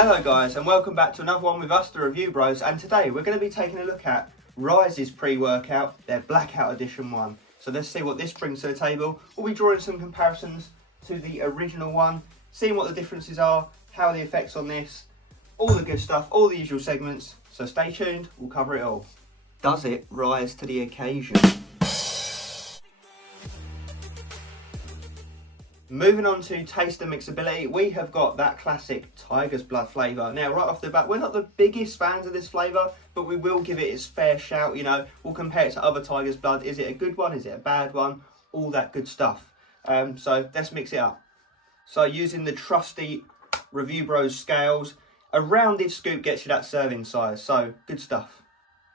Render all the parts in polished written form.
Hello guys, and welcome back to another one with us, the Review Bros, and today we're going to be taking a look at Ryse's pre-workout, their Blackout edition one. So let's see what this brings to the table. We'll be drawing some comparisons to the original one, seeing what the differences are, how are the effects on this, all the good stuff, all the usual segments. So stay tuned, we'll cover it all. Does it rise to the occasion? Moving on to taste and mixability, we have got that classic Tiger's Blood flavour. Now, right off the bat, we're not the biggest fans of this flavour, but we will give it its fair shout, you know. We'll compare it to other Tiger's Blood. Is it a good one? Is it a bad one? All that good stuff. So let's mix it up. So using the trusty Review Bros scales, a rounded scoop gets you that serving size, so good stuff.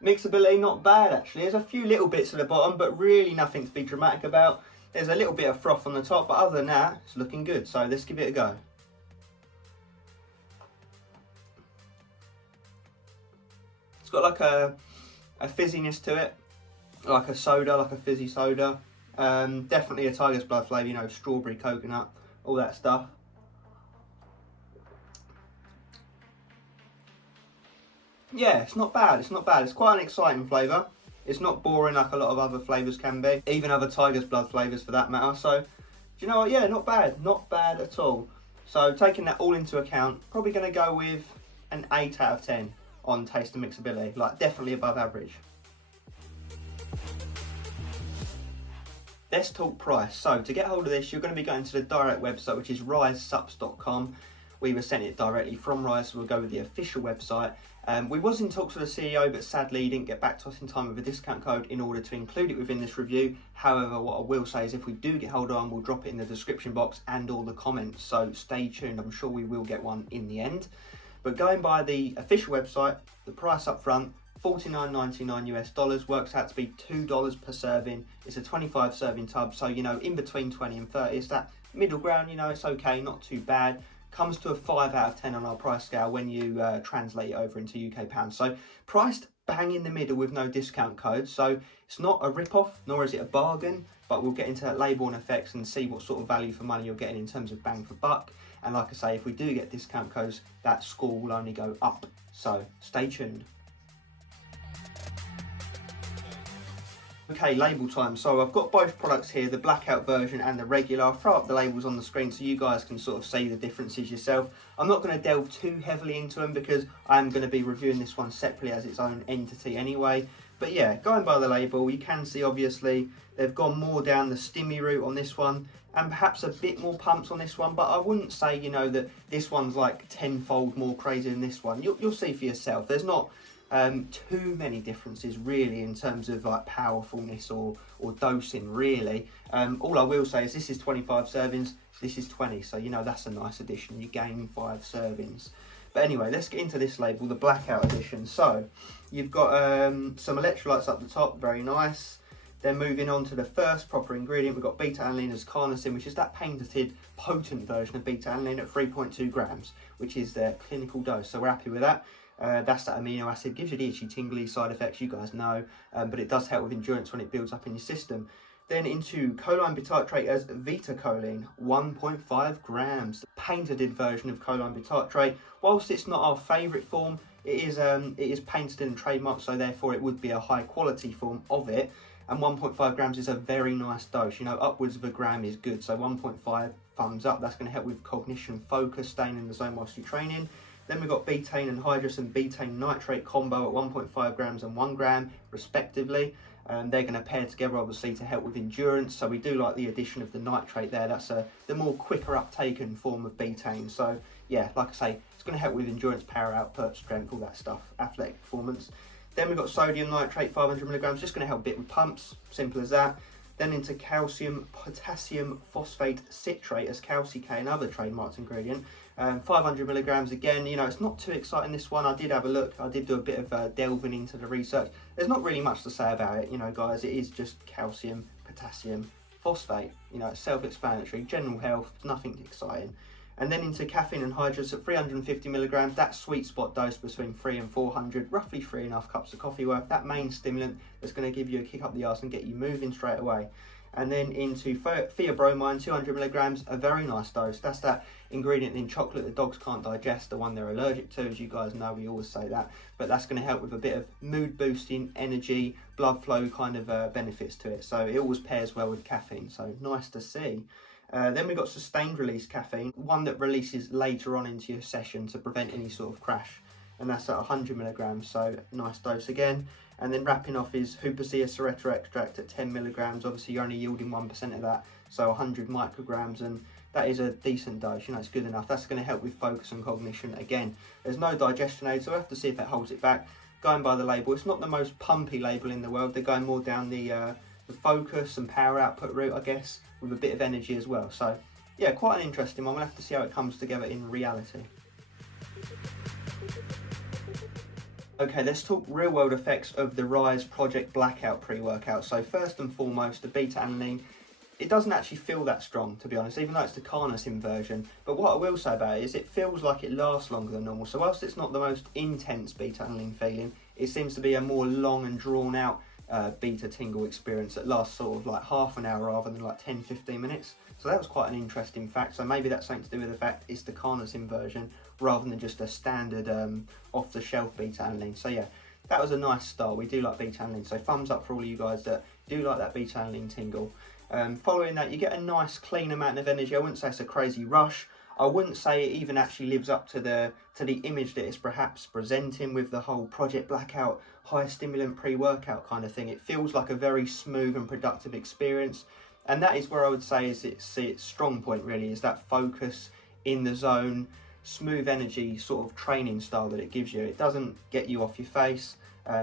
Mixability, not bad actually. There's a few little bits at the bottom, but really nothing to be dramatic about. There's a little bit of froth on the top, but other than that, it's looking good. So let's give it a go. It's got like a fizziness to it, like a soda, like a fizzy soda. Definitely a Tiger's Blood flavour, you know, strawberry, coconut, all that stuff. Yeah, it's not bad, it's not bad. It's quite an exciting flavour. It's not boring like a lot of other flavours can be, even other Tiger's Blood flavours for that matter. So, do you know what? Yeah, not bad at all. So, taking that all into account, probably going to go with an 8 out of 10 on taste and mixability, like definitely above average. Let's talk price. So, to get hold of this, you're going to be going to the direct website, which is rysesupps.com. We were sent it directly from Ryse, so we'll go with the official website. We was in talks with the CEO, but sadly he didn't get back to us in time with a discount code in order to include it within this review. However, what I will say is if we do get hold of one, we'll drop it in the description box and all the comments. So stay tuned, I'm sure we will get one in the end. But going by the official website, the price up front, $49.99 US, works out to be $2 per serving. It's a 25 serving tub, so you know, in between 20 and 30, it's that middle ground, you know, it's okay, not too bad. Comes to a 5 out of 10 on our price scale when you translate it over into UK pounds. So priced bang in the middle with no discount code. So it's not a rip-off, nor is it a bargain, but we'll get into that label and effects and see what sort of value for money you're getting in terms of bang for buck. And like I say, if we do get discount codes, that score will only go up. So stay tuned. Okay, label time. So I've got both products here, the Blackout version and the regular. I'll throw up the labels on the screen so you guys can sort of see the differences yourself. I'm not going to delve too heavily into them because I'm going to be reviewing this one separately as its own entity anyway. But yeah, going by the label, you can see obviously they've gone more down the stimmy route on this one and perhaps a bit more pumps on this one, but I wouldn't say, you know, that this one's like tenfold more crazy than this one. You'll see for yourself. There's not too many differences really in terms of like powerfulness or dosing really. All I will say is this is 25 servings, this is 20, so you know that's a nice addition, you gain 5 servings. But anyway, let's get into this label, the Blackout edition. So you've got some electrolytes up the top, very nice. Then moving on to the first proper ingredient, we've got beta-alanine as carnosine, which is that patented potent version of beta-alanine at 3.2 grams, which is their clinical dose, so we're happy with that. That's that amino acid, gives you the itchy tingly side effects you guys know, but it does help with endurance when it builds up in your system. Then into choline bitartrate as Vitacholine, 1.5 grams, the patented version of choline bitartrate. Whilst it's not our favourite form, it is patented and trademarked, so therefore it would be a high quality form of it. And 1.5 grams is a very nice dose, you know, upwards of a gram is good, so 1.5 thumbs up. That's going to help with cognition, focus, staying in the zone whilst you're training. Then we've got betaine anhydrous and betaine nitrate combo at 1.5 grams and 1 gram respectively. They're going to pair together obviously to help with endurance, so we do like the addition of the nitrate there. That's the more quicker uptaken form of betaine. So yeah, like I say, it's going to help with endurance, power output, strength, all that stuff, athletic performance. Then we've got sodium nitrate, 500 milligrams, just going to help a bit with pumps, simple as that. Then into calcium potassium phosphate citrate as Calci-K, another trademarked ingredient. 500 milligrams again, you know, it's not too exciting this one. I did have a look, I did do a bit of delving into the research. There's not really much to say about it, you know, guys. It is just calcium, potassium, phosphate, you know, it's self-explanatory, general health, nothing exciting. And then into caffeine anhydrous at 350 milligrams, that sweet spot dose between 300 and 400, roughly 3.5 cups of coffee worth, that main stimulant that's going to give you a kick up the arse and get you moving straight away. And then into theobromine, 200 milligrams, a very nice dose. That's that ingredient in chocolate that dogs can't digest, the one they're allergic to, as you guys know, we always say that. But that's going to help with a bit of mood boosting, energy, blood flow kind of benefits to it. So it always pairs well with caffeine, so nice to see. Then we've got sustained release caffeine, one that releases later on into your session to prevent any sort of crash. And that's at 100 milligrams, so nice dose again. And then wrapping off is Hoopersia Serrata extract at 10 milligrams. Obviously, you're only yielding 1% of that, so 100 micrograms, and that is a decent dose. You know, it's good enough. That's going to help with focus and cognition. Again, there's no digestion aid, so we'll have to see if that holds it back. Going by the label, it's not the most pumpy label in the world. They're going more down the focus and power output route, I guess, with a bit of energy as well. So, yeah, quite an interesting one. We'll have to see how it comes together in reality. Okay, let's talk real world effects of the Ryse Project Blackout pre-workout. So first and foremost, the beta-alanine, it doesn't actually feel that strong, to be honest, even though it's the carnosine version. But what I will say about it is it feels like it lasts longer than normal. So whilst it's not the most intense beta-alanine feeling, it seems to be a more long and drawn out beta tingle experience that lasts sort of like half an hour rather than like 10-15 minutes. So that was quite an interesting fact. So maybe that's something to do with the fact it's the carnosine version rather than just a standard off-the-shelf beta-alanine. So yeah, that was a nice start. We do like beta-alanine, so thumbs up for all of you guys that do like that beta-alanine tingle. Following that, you get a nice clean amount of energy. I wouldn't say it's a crazy rush. I wouldn't say it even actually lives up to the image that it's perhaps presenting with the whole Project Blackout high stimulant pre-workout kind of thing. It feels like a very smooth and productive experience, and that is where I would say is its strong point really, is that focus in the zone, smooth energy sort of training style that it gives you. It doesn't get you off your face,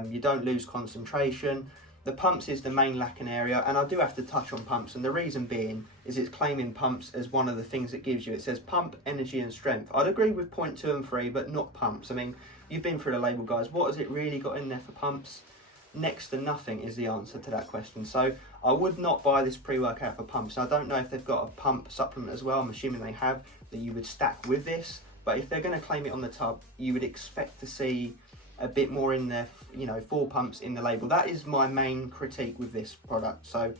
you don't lose concentration. The pumps is the main lacking area, and I do have to touch on pumps, and the reason being is it's claiming pumps as one of the things it gives you. It says pump, energy and strength. I'd agree with point 2 and 3, but not pumps. I mean, you've been through the label, guys. What has it really got in there for pumps? Next to nothing is the answer to that question. So I would not buy this pre-workout for pumps. I don't know if they've got a pump supplement as well. I'm assuming they have, that you would stack with this. But if they're going to claim it on the tub, you would expect to see a bit more in there, you know, 4 pumps in the label. That is my main critique with this product. So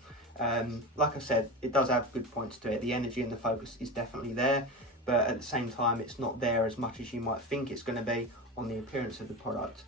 like I said, it does have good points to it. The energy and the focus is definitely there, but at the same time it's not there as much as you might think it's going to be on the appearance of the product.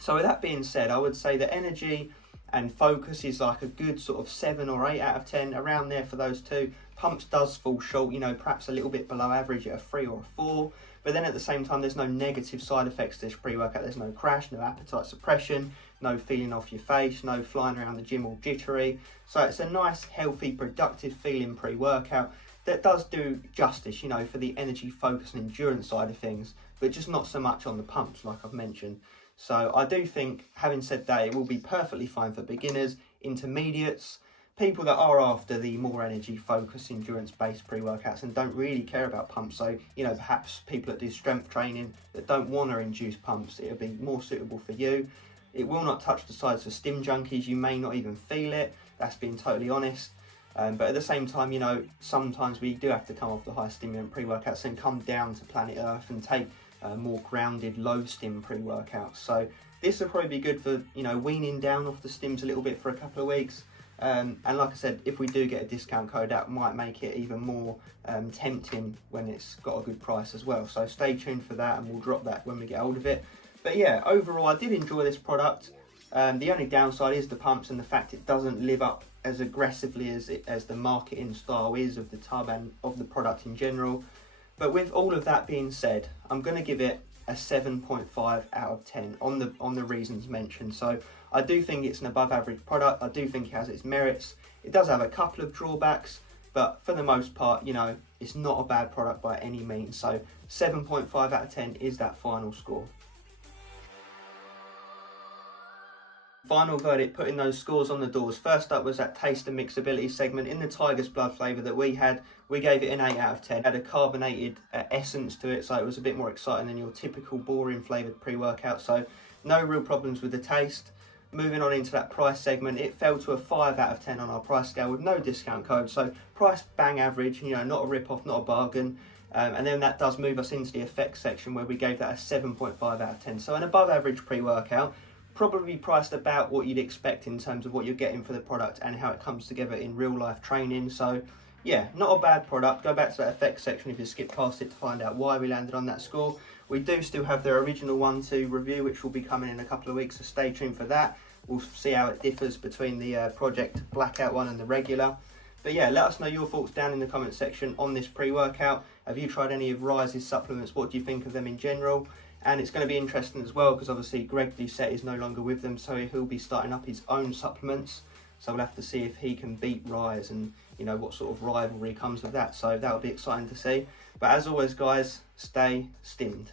So with that being said, I would say that energy and focus is like a good sort of 7 or 8 out of 10, around there for those two. Pumps does fall short, you know, perhaps a little bit below average at a 3 or a 4. But then at the same time, there's no negative side effects to this pre-workout. There's no crash, no appetite suppression, no feeling off your face, no flying around the gym all jittery. So it's a nice, healthy, productive feeling pre-workout that does do justice, you know, for the energy, focus and endurance side of things, but just not so much on the pumps, like I've mentioned. So I do think, having said that, it will be perfectly fine for beginners, intermediates, people that are after the more energy, focus, endurance-based pre-workouts and don't really care about pumps. So, you know, perhaps people that do strength training that don't want to induce pumps, it'll be more suitable for you. It will not touch the sides of stim junkies. You may not even feel it. That's being totally honest. But at the same time, you know, sometimes we do have to come off the high stimulant pre-workouts and come down to planet Earth and take more grounded, low stim pre-workouts. So this will probably be good for, you know, weaning down off the stims a little bit for a couple of weeks. And like I said, if we do get a discount code, that might make it even more tempting when it's got a good price as well. So stay tuned for that, and we'll drop that when we get hold of it. But yeah, overall, I did enjoy this product. The only downside is the pumps and the fact it doesn't live up as aggressively as the marketing style is of the tub and of the product in general. But with all of that being said, I'm going to give it a 7.5 out of 10 on the reasons mentioned. So I do think it's an above average product. I do think it has its merits. It does have a couple of drawbacks, but for the most part, you know, it's not a bad product by any means. So 7.5 out of 10 is that final score. Final verdict, putting those scores on the doors. First up was that taste and mixability segment. In the Tiger's Blood flavour that we had, we gave it an 8 out of 10. It had a carbonated essence to it, so it was a bit more exciting than your typical boring flavoured pre-workout. So no real problems with the taste. Moving on into that price segment, it fell to a 5 out of 10 on our price scale with no discount code. So price bang average, you know, not a rip-off, not a bargain. And then that does move us into the effects section where we gave that a 7.5 out of 10. So an above average pre-workout. probably priced about what you'd expect in terms of what you're getting for the product and how it comes together in real life training. So yeah, not a bad product. Go back to that effects section if you skip past it to find out why we landed on that score. We do still have their original one to review, which will be coming in a couple of weeks, so stay tuned for that. We'll see how it differs between the Project Blackout one and the regular. But yeah, let us know your thoughts down in the comment section on this pre-workout. Have you tried any of Ryse's supplements? What do you think of them in general? And it's going to be interesting as well, because obviously Greg Doucette is no longer with them, so he'll be starting up his own supplements. So we'll have to see if he can beat Ryse and, you know, what sort of rivalry comes with that. So that'll be exciting to see. But as always, guys, stay stimmed.